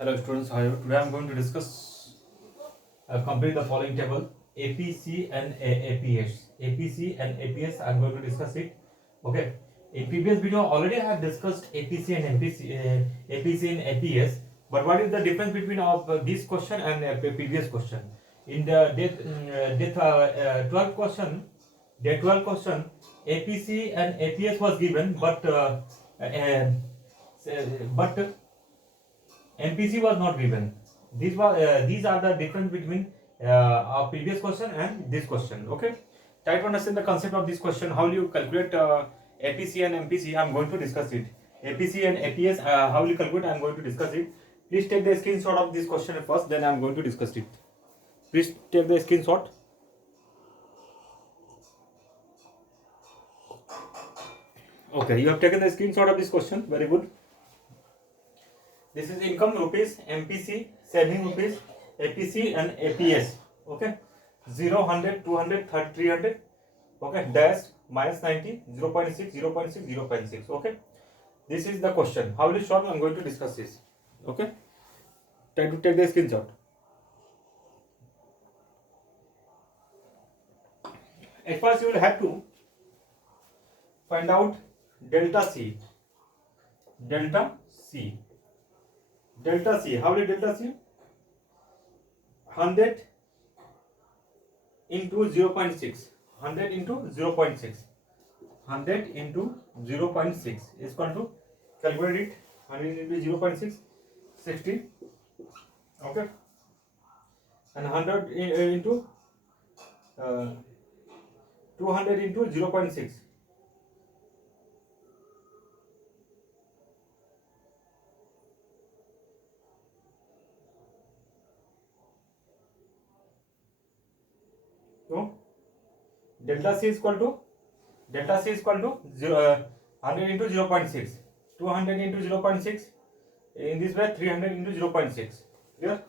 Hello students, how are you? Today I am going to discuss complete the following table APC and APS. APC and APS I am going to discuss it. Okay. In previous video already I have discussed APC and APC and APS. But what is the difference between of this question and previous question? In the day 12 question, day 12 question, APC and APS was given, uh, but MPC was not given. These are the difference between our previous question and this question. Okay. Try to understand the concept of this question. How will you calculate APC and MPC? I am going to discuss it. APC and APS. How will you calculate? I am going to discuss it. Please take the screenshot of this question first. Then I am going to discuss it. Please take the screenshot. Okay, you have taken the screenshot of this question. Very good. This is income rupees, MPC, saving rupees, APC and APS. Okay, 0, 100, 200, 300. Okay, dash, minus 90, 0 0.6, 0 0.6, 0 0.6. Okay, this is the question. How will you solve? I am going to discuss this. Okay, try to take the screenshot. At first, you will have to find out delta C. Delta C. Delta C. How will you delta C? 100 into 0.6. 100 into 0.6. 100 into 0.6 is equal to, calculate it, 100 into 0.6, 60. Okay, and 100 into 200 into 0.6, so delta C is equal to 100 into 0.6, 200 into 0.6, in this way 300 into 0.6. Clear?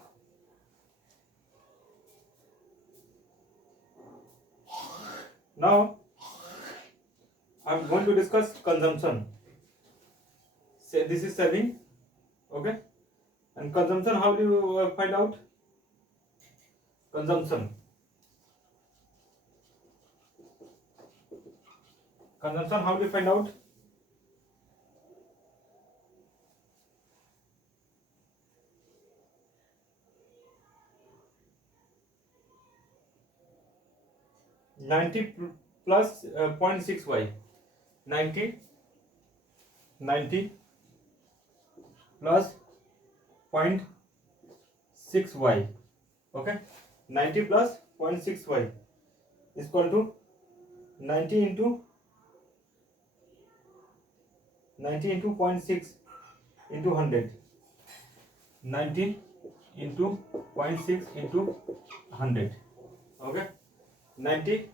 Now I am going to discuss consumption. Say this is saving. Okay, and consumption, how do you find out consumption? Consumption, how do you find out? Ninety plus 0.6y. 90 plus 0.6y. Okay, 90 plus 0.6y is equal to 90 into 0.6 into 100. 90 into 0.6 into 100. Okay, 90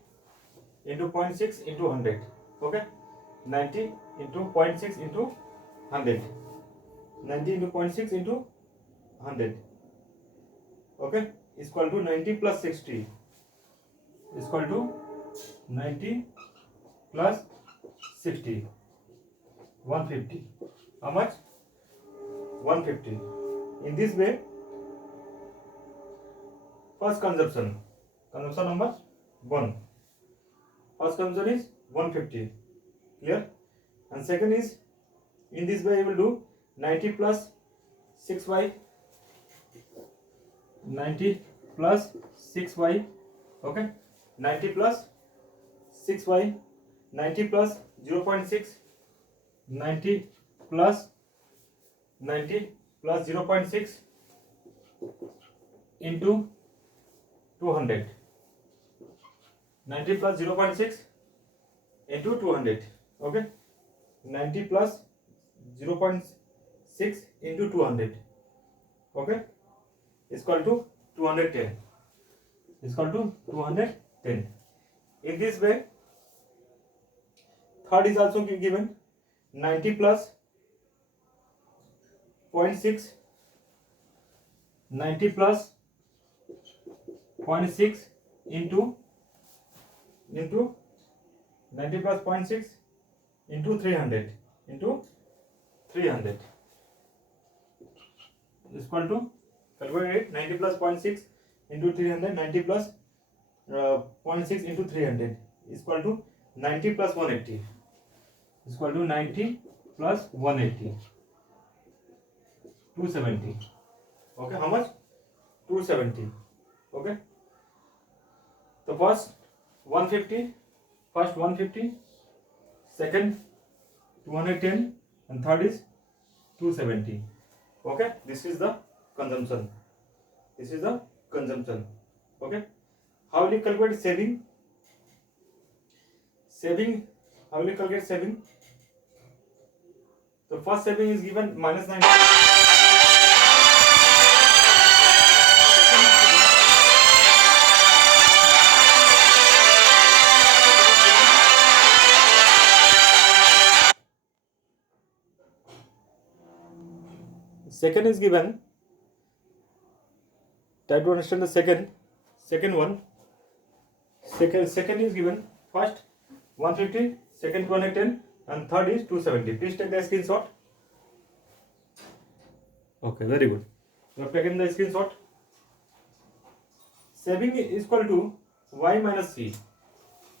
into 0.6 into 100. Okay, 90 into 0.6 into 100. 90 into 0.6 into 100. Okay, is equal to 90 plus 60 is equal to 90 plus 60, 150. How much? 150. In this way, first consumption number 1. First consumption is 150. Clear? And second is, in this way you will do 90 plus 6y. 90 plus 6y. Okay, 90 plus 6y. 90 plus 0.6. 90 plus 0.6 into 200. 90 plus 0.6 into 200. Okay, 90 plus 0.6 into 200. Okay, is equal to 210. Is equal to 210. In this way, third is also given. 90 plus 0.6. 90 plus 0.6 into 90 plus 0.6 into 300 into 300. is equal to, calculate it, 90 plus 0.6 into 300, 90 plus 0.6 into 300 is equal to 90 plus 180 is equal to 90 plus 180, 270. Okay, how much? 270. Okay, the first 150, second 210, and third is 270. Okay, this is the consumption. Okay, how will you calculate saving? How will you calculate saving? The first saving is given minus 90. Second is given. Try to understand the second one. Second is given. First 150, second 210, and third is 270. Please take the screenshot. Okay, very good. You have taken the screenshot. Saving is equal to y minus c.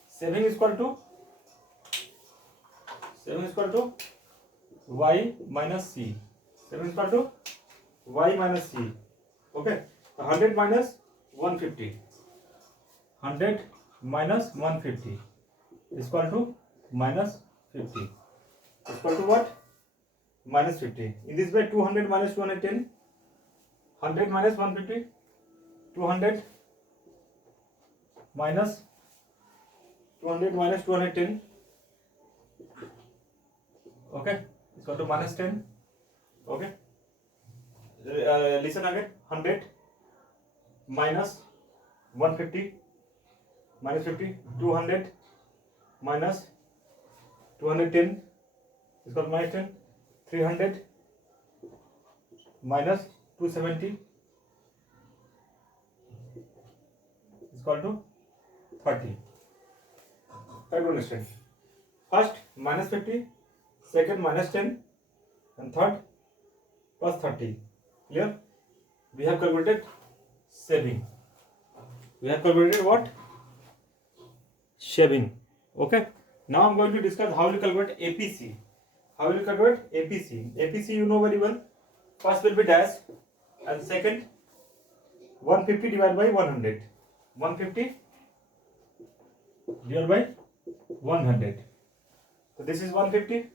Saving is equal to y minus c. Saving is equal to y minus c. Okay. 100 minus 150. 100 minus 150 is equal to minus 50. Is equal to what? Minus 50. In this way, 200 minus 210. 100 minus 150. 200 minus 210. Okay. Is equal to minus 10. Okay. Listen again. 100 minus 150 minus 50, 200 minus 210 is called minus 10, 300 minus 270 is equal to 30. Try to understand. First minus 50, second minus 10, and third plus 30. Clear? We have calculated saving. We have calculated what? Shaving. Okay. Now I'm going to discuss how to calculate APC. How will you calculate APC? APC you know very well. First will be dash, and second 150 divided by 100. 150 divided by 100. So this is 150.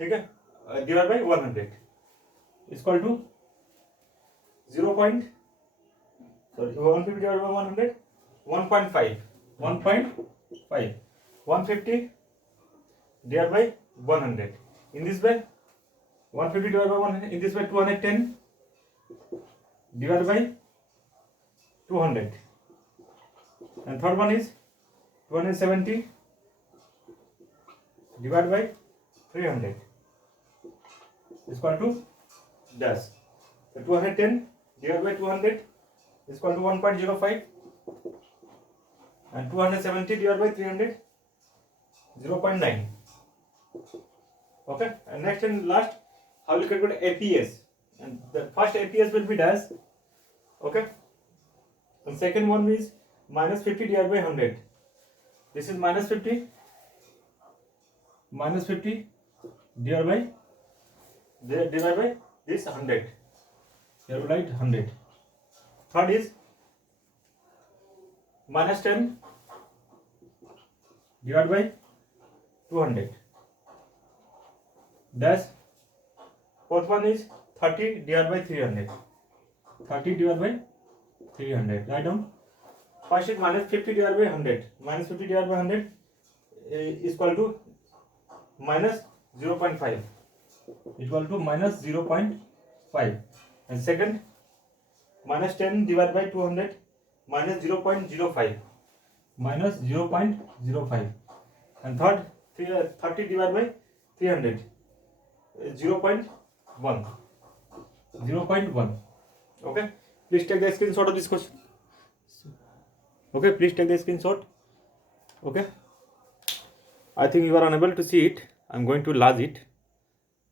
Okay. Divided by 100 is equal to 150 divided by 100, 1.5. 150 divided by 100. In this way, 150 divided by 100. In this way, 210 divided by 200. And third one is 270 divided by 300 is equal to dash. So 210 divided by 200 is equal to 1.05, and 270 divided by 300 0.9. Okay, and next and last, how will you calculate APS? And the first APS will be dash. Okay, and second one is minus 50 divided by 100. This is minus 50 divided by this 100. Here we write 100. Third is minus 10 divided by 200 dash. Fourth one is 30 divided by 300. 30 divided by 300. Write down. First is minus 50 divided by 100. Minus 50 divided by 100 is equal to minus 0.5. Equal to minus 0.5. And second, minus 10 divided by 200 minus 0.05. Minus 0.05. And third, 30 divided by 300. 0.1. 0.1. Okay. Please take the screenshot of this question. Okay. Please take the screenshot. Okay. I think you are unable to see it. I'm going to enlarge it.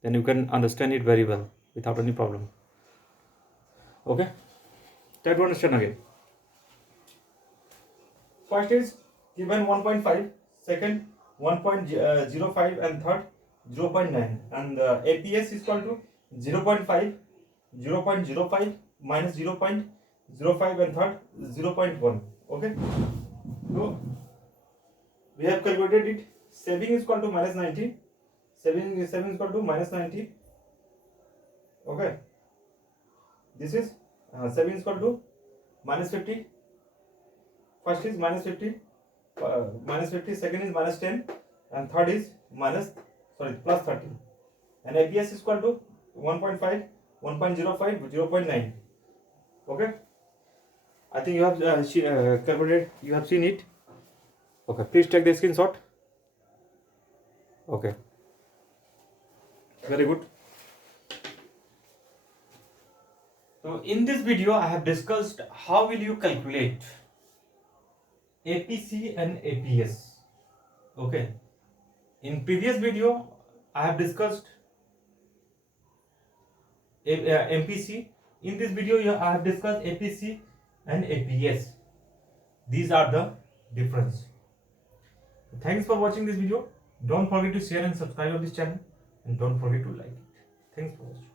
Then you can understand it very well. without any problem. Okay, try to understand again. First is given 1.5, second 1.05, and third 0.9, and APS is equal to 0.5, 0.05 minus 0.05, and third 0.1. Okay, so we have calculated it. Saving is equal to minus 90. Saving is equal to minus 90. Okay, this is saving is equal to minus 50. First is minus 50, second is minus 10, and third is plus 30. And APS is equal to 1.5, 1.05, 0.9. Okay, I think you have calculated, you have seen it. Okay, please take the screenshot. Okay, very good. So in this video I have discussed how will you calculate APC and APS. Okay, in previous video I have discussed MPC. In this video I have discussed APC and APS. These are the difference. Thanks for watching this video. Don't forget to share and subscribe on this channel, and don't forget to like it. Thanks for watching.